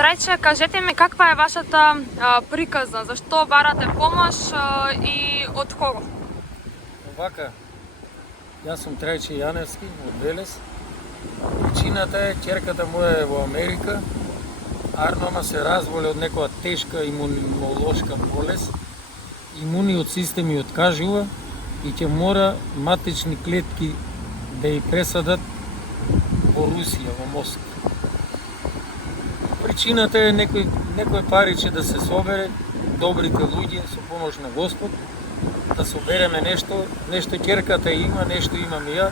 Трајче, кажете ми каква е вашата приказна, зашто барате помош и од кого? Овака, јас сум Трајче Јаневски од Велес. Причината е, ќерката моја е во Америка. Арнома се разболе од некоја тешка имунолошка болест. Имуниот систем ја откажува и ќе мора матични клетки да ја пресадат во Русија, во Москва. Причината е некој париче да се собере, добрите луѓе со помош на Господ, да собереме нешто ќерката има, нешто имам и ја,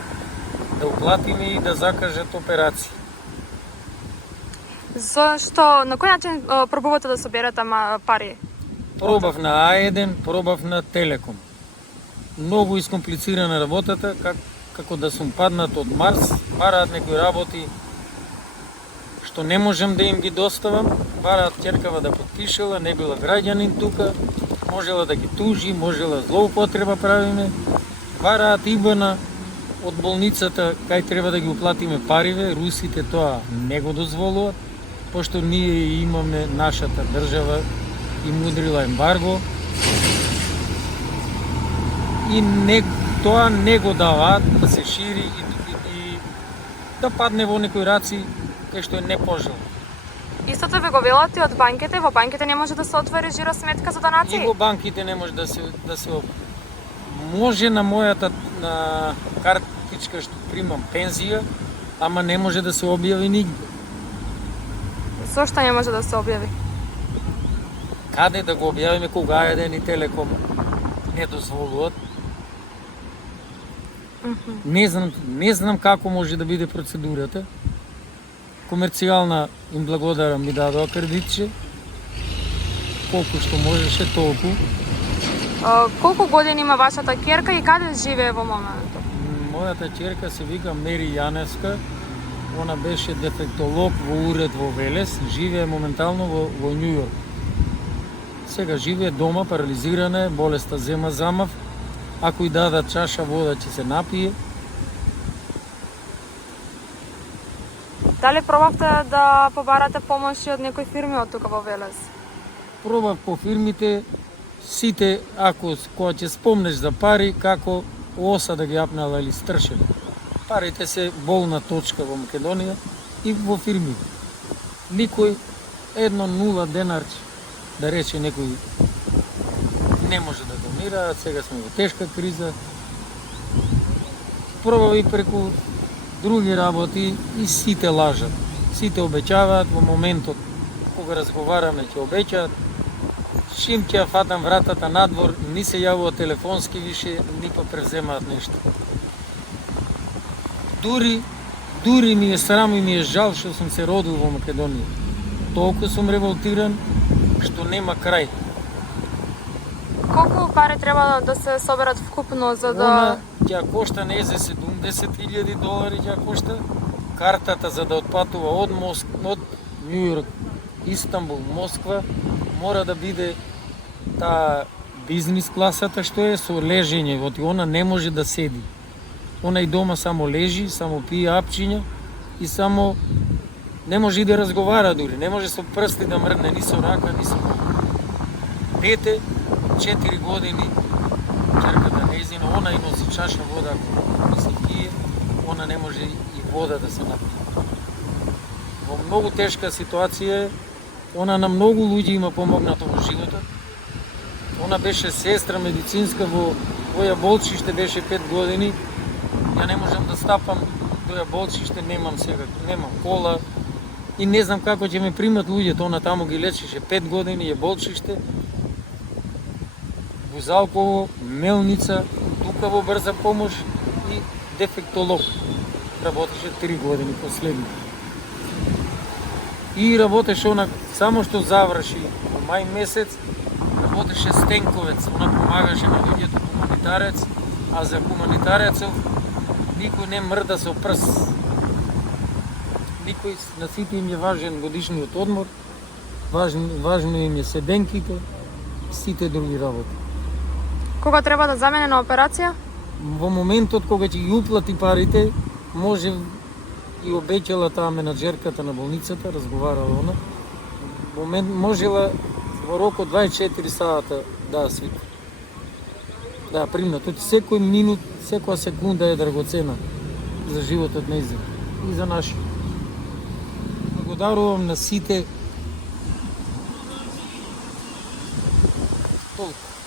да уплатиме и да закажат операција. Зашто, на кој начин пробувате да соберете пари? Пробав на А1, пробав на Телеком. Многу искомплицирана работата, како да сум паднат од Марс, бараат некои работи што не можем да им ги доставам, бараат ќеркава да подпишела, не била граѓанин тука, можела да ги тужи, можела злоупотреба правиме, бараат ИБН од болницата кај треба да ги уплатиме париве, русите тоа не го дозволуваат, пошто ние имаме нашата држава и мудрила ембарго и тоа не го даваат да се шири и да падне во некои раци кај што е непожелно. Истото ве го велат и од банките, во банките не може да се отвори жиросметка за донации? И во банките не може да се може на мојата картичка што примам пензија, ама не може да се објави нигде. Зошто не може да се објави? Каде да го објавиме кога еден и Телеком не дозволуваат? Не знам како може да биде процедурата. Комерцијална им благодарам, ми дадоа кредитче. Колку што можеше, толку. Колку години има вашата ќерка и каде живее во моментот? Мојата ќерка се вика Мери Јаневска. Она беше дефектолог во уред во Велес. Живее моментално во Њу Јорк. Сега живее дома, парализирана е, болеста зема замав. Ако и дадат чаша вода, ќе се напие. Дали пробавте да побарате помоши од некои фирми од тука во Велес? Пробав по фирмите, сите, кога ќе спомнеш за пари, како оса да ги апнала или стршена. Парите се болна точка во Македонија и во фирмите. Никој 1-0 денарче, да рече некој, не може да донира, сега сме во тешка криза. Пробав и преку други работи и сите лажат. Сите обеќаваат, во моментот кога разговараме ќе обеќаат. Шим ќе ја фатам вратата надвор, ни се јавува телефонски више, ни па превземаат нешто. Дури ми е срам и ми е жал што сум се родил во Македонија. Толку сум револтиран што нема крај. Колку пари треба да се соберат вкупно за да... Она ќе кошта не за $70,000 ќе кошта. Картата за да отпатува од Њу Јорк, Истанбул, Москва, мора да биде таа бизнис класата што е со лежење, она не може да седи. Она и дома само лежи, само пие апчиња и само не може и да разговара дури, не може со прсти да мрдне ни со рака, ни со дете, 4 години, ќерката незина, она и носи чаша вода, ако се пие, она не може и вода да се напие. Во многу тешка ситуација, она на многу луѓе има помогнато во животот. Она беше сестра медицинска во Јаболчиште, беше 5 години. Ја не можам да стапам до Јаболчиште, немам кола и не знам како ќе ме примат луѓето. Она таму ги лечеше 5 години, Јаболчиште, Бузалково, Мелница, тука во брза помош и дефектолог. Работеше 3 години последни. И работеше она, само што заврши во мај месец, работеше Стенковец, она помагаше на луѓето хуманитарец, а за хуманитарецов никој не мрда со прс. Никој, на сите им е важен годишниот одмор, важно им е седенките, сите други работи. Кога треба да замене на операција? Во моментот кога ќе ги уплати парите, може и обеќала таа менаџерката на болницата, разговарала она, можела во рок од 24 сата да свика. Да, пример, тут секој минут, секоја секунда е драгоцена за животот нејзин и за наши. Благодарувам на сите. Толку.